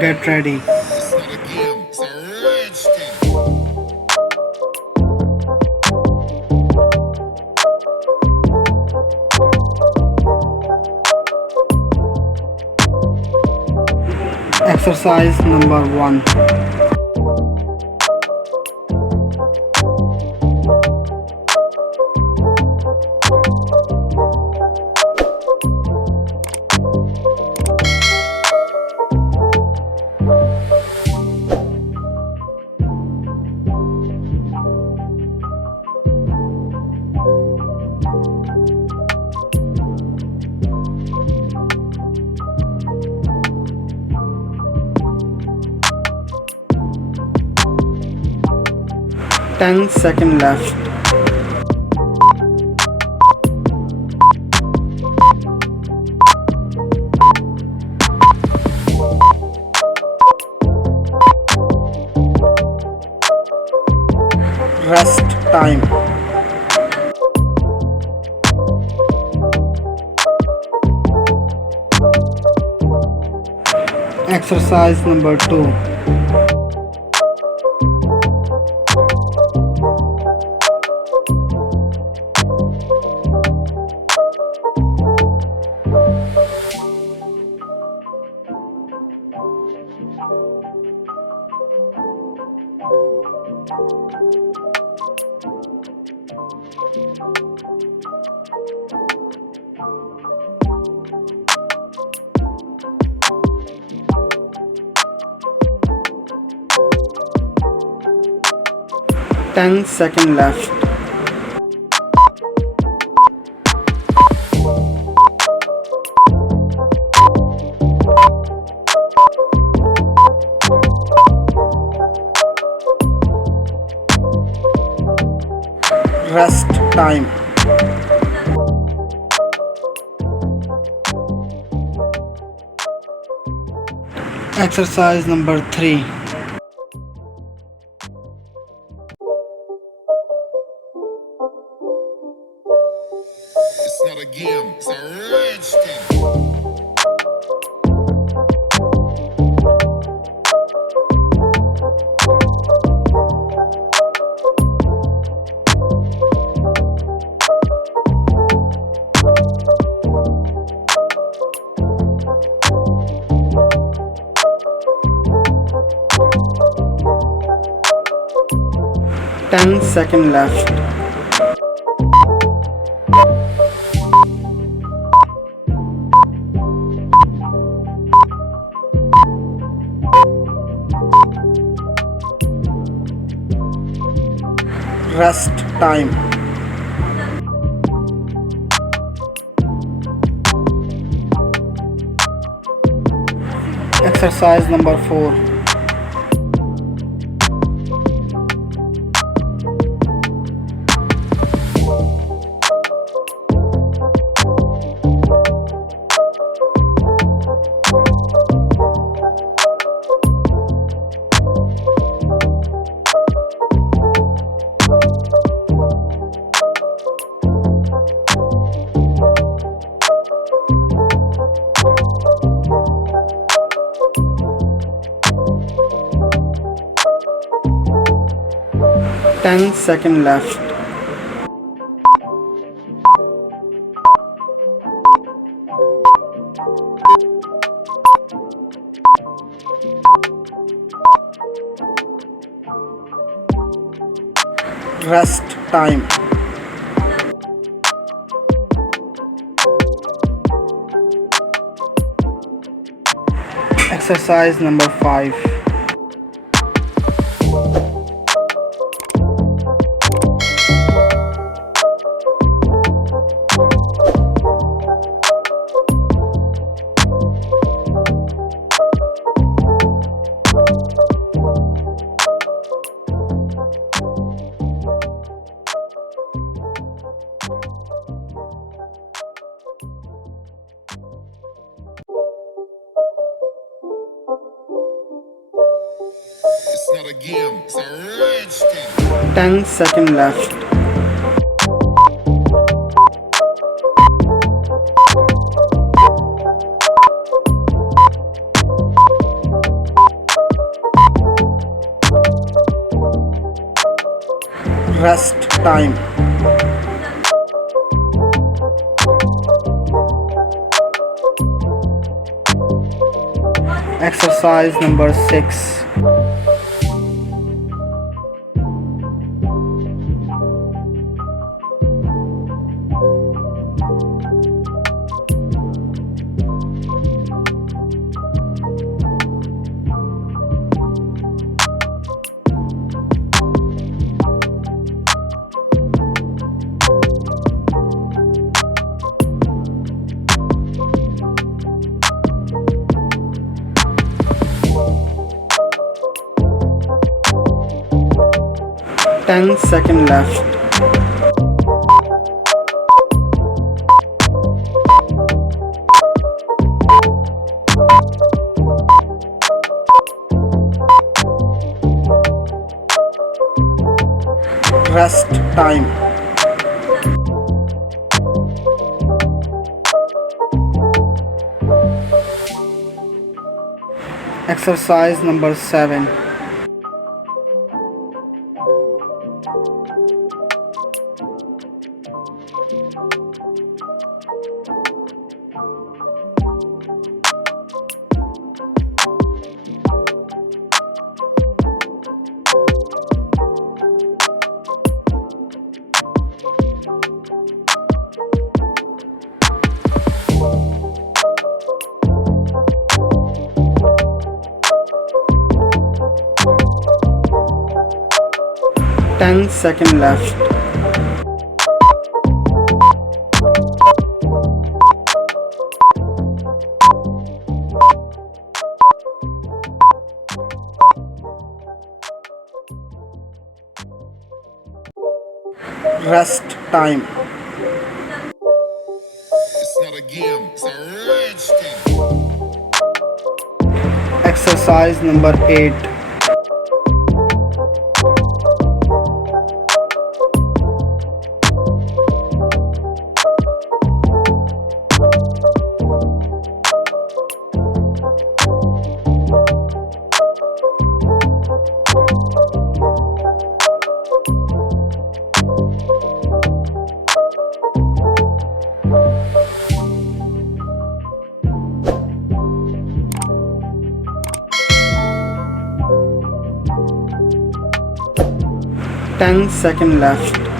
Get ready. It's not a game, it's a rich thing. Exercise number 1. Ten seconds left. Rest time. Exercise number 2. Ten seconds left. Rest time. Exercise number 3. It's not a game, it's a rich thing. 10 seconds left. Rest time. Exercise number 4. Ten seconds left. Rest time. Exercise number 5. It's not a game, it's a rich thing. 10 seconds left. Rest time. Exercise number 6. Ten seconds left. Rest time. Exercise number 7. Ten seconds left. Rest time. It's not a game, it's a rich thing. Exercise number 8. Ten seconds left.